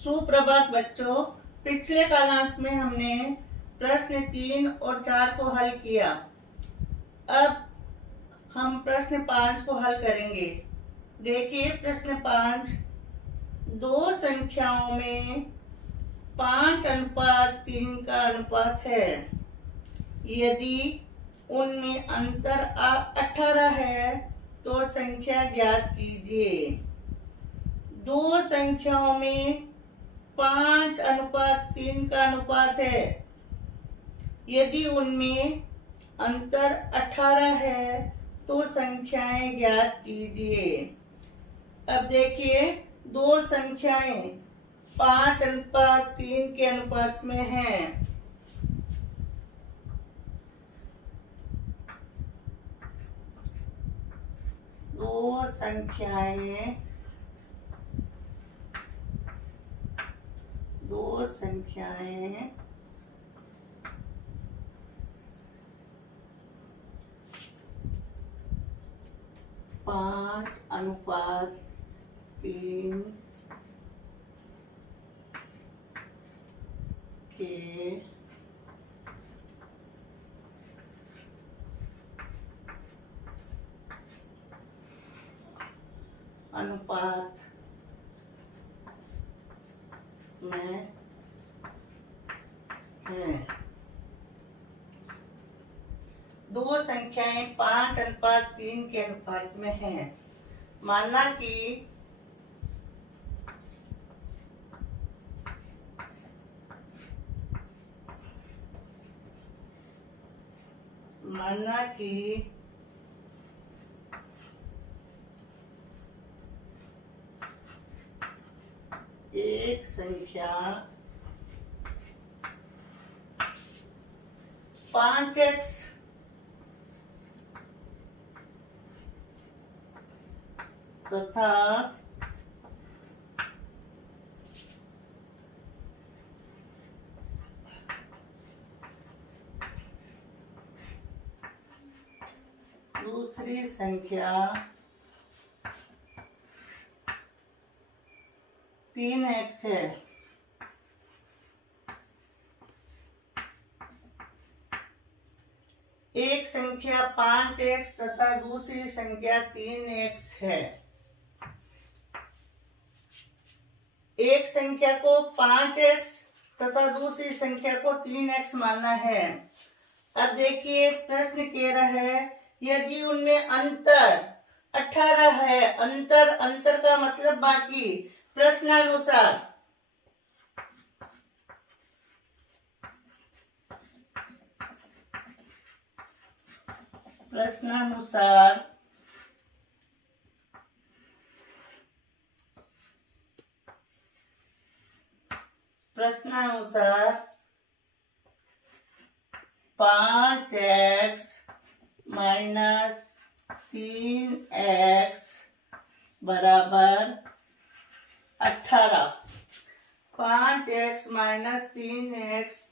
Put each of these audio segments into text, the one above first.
सुप्रभात बच्चों। पिछले क्लास में हमने प्रश्न 3 और 4 को हल किया। अब हम प्रश्न 5 को हल करेंगे। देखिए प्रश्न 5, दो संख्याओं में 5:3 का अनुपात है। यदि उनमें अंतर 18 है तो संख्या ज्ञात कीजिए। दो संख्याओं में 5:3 का अनुपात है। यदि उनमें अंतर 18 है तो संख्याएं ज्ञात कीजिए। अब देखिए दो संख्याएं 5:3 के अनुपात में हैं। दो संख्याएं 5:3 के अनुपात में हैं। दो संख्याएं 5:3 के अनुपात में हैं। माना कि एक संख्या 5x तथा दूसरी संख्या 3x है। एक संख्या 5x तथा दूसरी संख्या 3x है। एक संख्या को 5x तथा दूसरी संख्या को 3x मानना है। अब देखिए प्रश्न कह रहा है यदि उनमें अंतर 18 है। अंतर का मतलब बाकी। प्रश्नानुसार प्रश्नानुसार 5x माइनस 3x बराबर 18। 5x माइनस 3x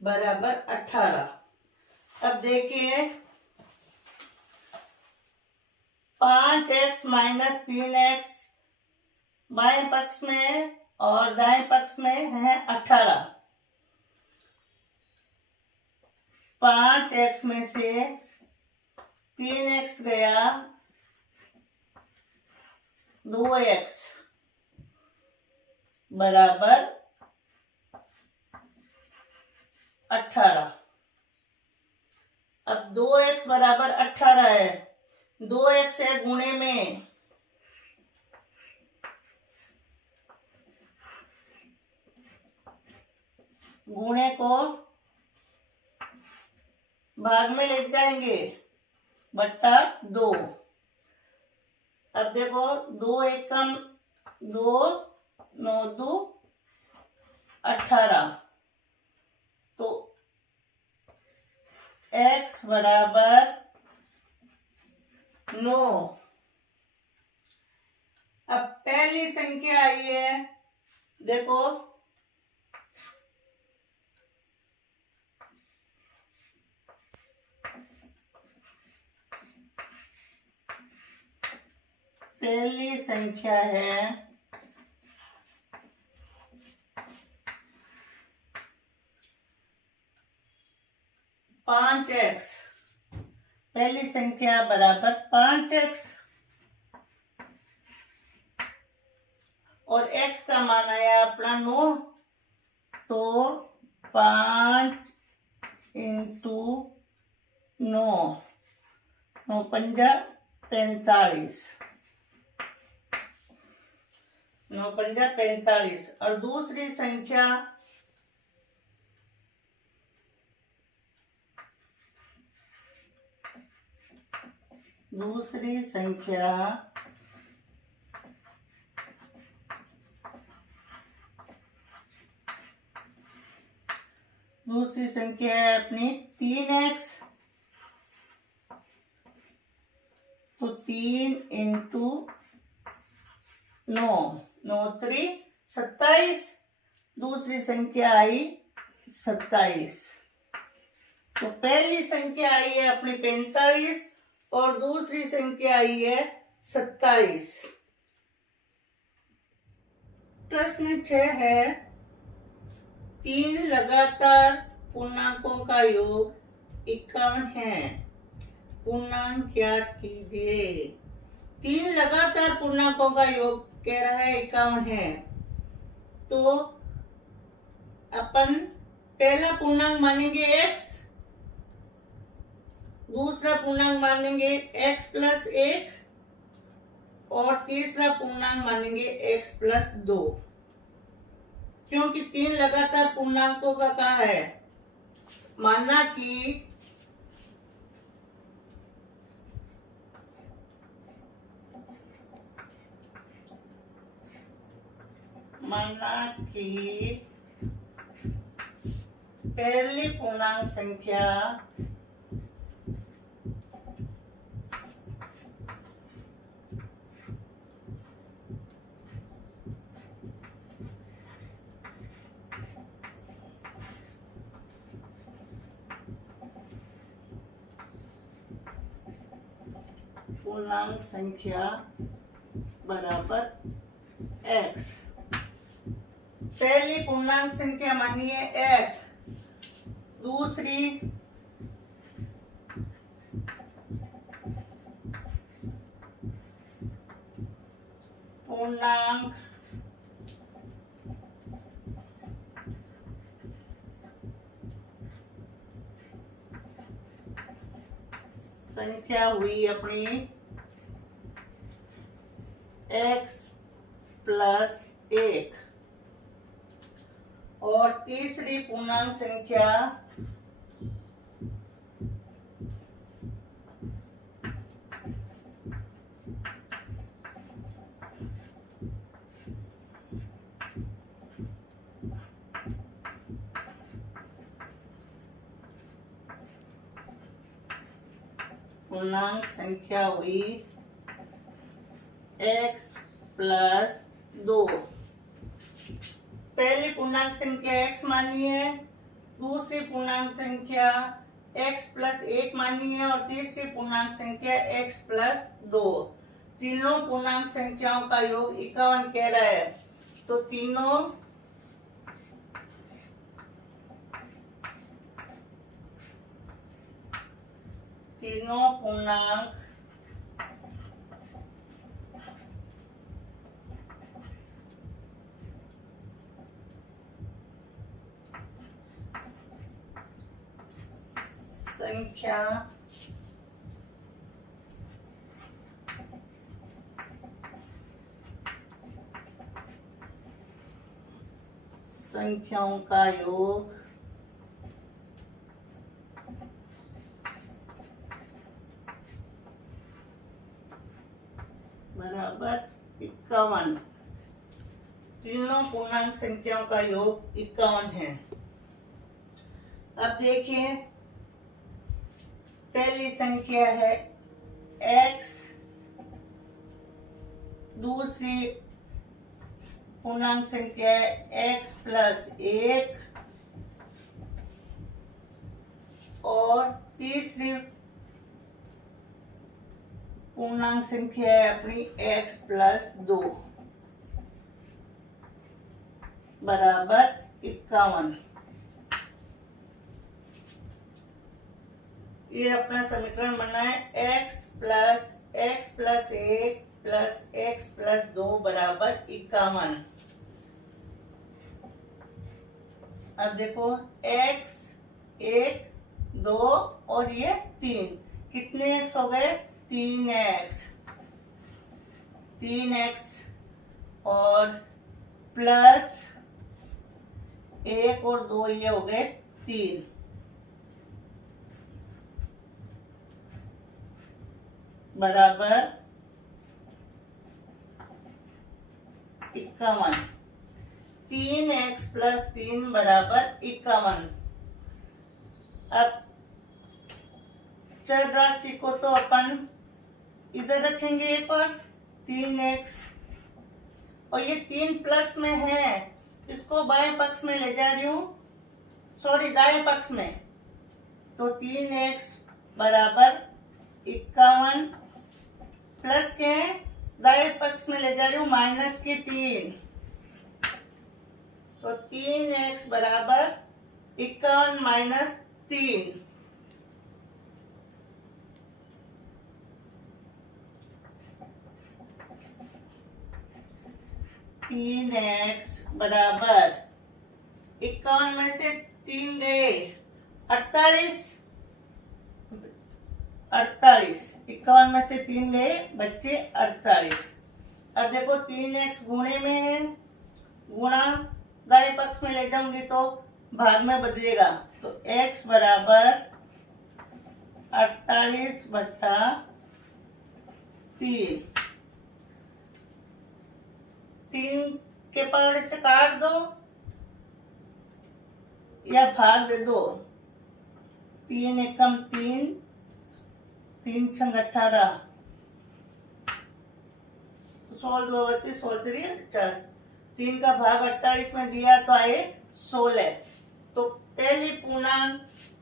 बराबर 18। अब देखिए 5x माइनस 3x बाएं पक्ष में और दाएं पक्ष में है 18। 5x में से 3x गया 2x बराबर 18। अब 2x बराबर 18 है। 2x है गुणे में, गुणे को भाग में ले जाएंगे बट्टा 2। अब देखो 2 एकम 2, 9 2 18। तो x बराबर 9। अब पहली संख्या आई है, देखो पहली संख्या है 5x, पहली संख्या बराबर 5x और x का मान आया अपना 9, तो 5 इंटू 9, 9 पंजा 45, 9 पंजा 45। और दूसरी संख्या है अपनी 3x, तो 3 इंटू 9, 9 3 27। दूसरी संख्या आई 27। तो पहली संख्या आई है अपनी 45 और दूसरी संख्या आई है 27। प्रश्न 6 है, 3 लगातार पूर्णांकों का योग 51 है, पूर्णांक ज्ञात कीजिए। 3 लगातार पूर्णांकों का योग कह रहा है 51 है, तो अपन पहला पूर्णांक मानेंगे x, दूसरा पूर्णांक मानेंगे x प्लस 1 और तीसरा पूर्णांक मानेंगे x प्लस 2, क्योंकि 3 लगातार पूर्णांकों का कहा है माना कि पहली पूर्णांक संख्या बराबर x। पहली पूर्णांक संख्या मानिए x, दूसरी पूर्णांक संख्या हुई अपनी x प्लस 1 और तीसरी पूर्णांक संख्या हुई x प्लस 2। पहली पूर्णांक संख्या x मानी है, दूसरी पूर्णांक संख्या x प्लस 1 मानी है और तीसरी पूर्णांक संख्या x प्लस 2। तीनों पूर्णांक संख्याओं का योग 51 कह रहा है, तो तीनों पूर्णांक संख्याओं का योग बराबर 51। तीनों पूर्णांक संख्याओं का योग 51 है। अब देखिए, पहली संख्या है x, दूसरी पूर्णांक संख्या है x प्लस 1 और तीसरी पूर्णांक संख्या है अपनी x प्लस 2 बराबर 51। ये अपना समीकरण बना है x plus 1 plus x plus 2 बराबर 51। अब देखो x 1 2 और ये 3, कितने x हो गए? 3x और प्लस 1 और 2 ये हो गए 3 बराबर 51। 3x प्लस 3 बराबर 51। अब चर राशि को तो अपन इधर रखेंगे एक और 3x, और ये 3 प्लस में है, इसको बाएं पक्ष में ले जा रही हूं, सॉरी दाएं पक्ष में, तो 3x बराबर 51 प्लस के दाएं पक्ष में ले जा रही हूं माइनस के 3, तो 3x बराबर 51 माइनस 3। तीन एक्स बराबर 51 में से 3 गए 48, 51 में से 3 गए बच्चे 48। अब देखो 3x गुणे में है, गुणा दाएं पक्ष में ले जाऊंगी तो भाग में बदलेगा, तो x बराबर 48 बट्टा 3। 3 के पावर से काट दो या भाग दे दो, 3 एकम 3, 3 छंग 18, 16 2 32, 16 3 50। 3 का भाग 48 में दिया तो आए 16, तो पहली पूर्णांक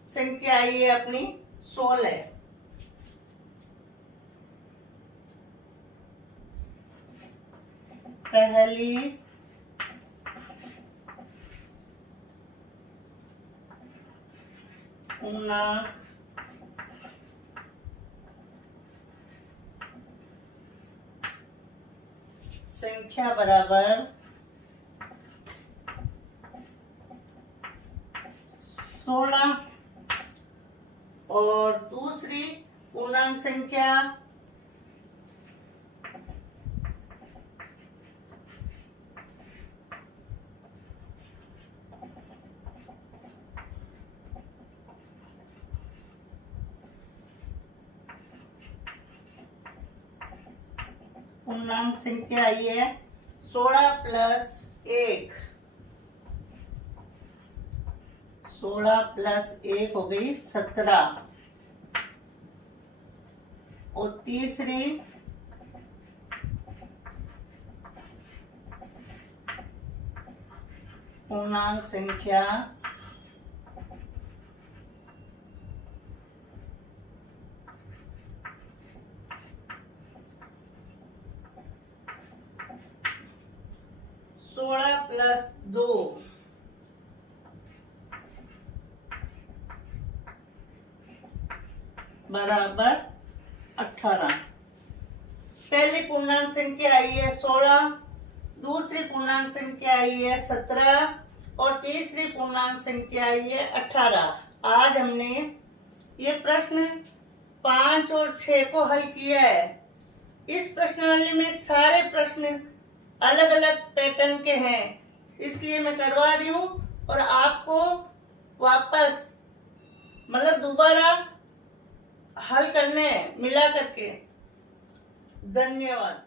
संख्या आई है अपनी 16। पहली पूर्णांक संख्या बराबर 16 और दूसरी पूर्णांक संख्या आई है 16 प्लस 1, 16 प्लस 1 हो गई 17, और तीसरी पूर्णांक संख्या प्लस 2 बराबर 18। पहली पूर्णांक संख्या आई है 16, दूसरी पूर्णांक संख्या आई है 17 और तीसरी पूर्णांक संख्या आई है 18। आज हमने ये प्रश्न 5 और 6 को हल किया है। इस प्रश्नावली में सारे प्रश्न अलग अलग पैटर्न के हैं, इसलिए मैं करवा रही हूँ और आपको वापस मतलब दोबारा हल करने मिला करके। धन्यवाद।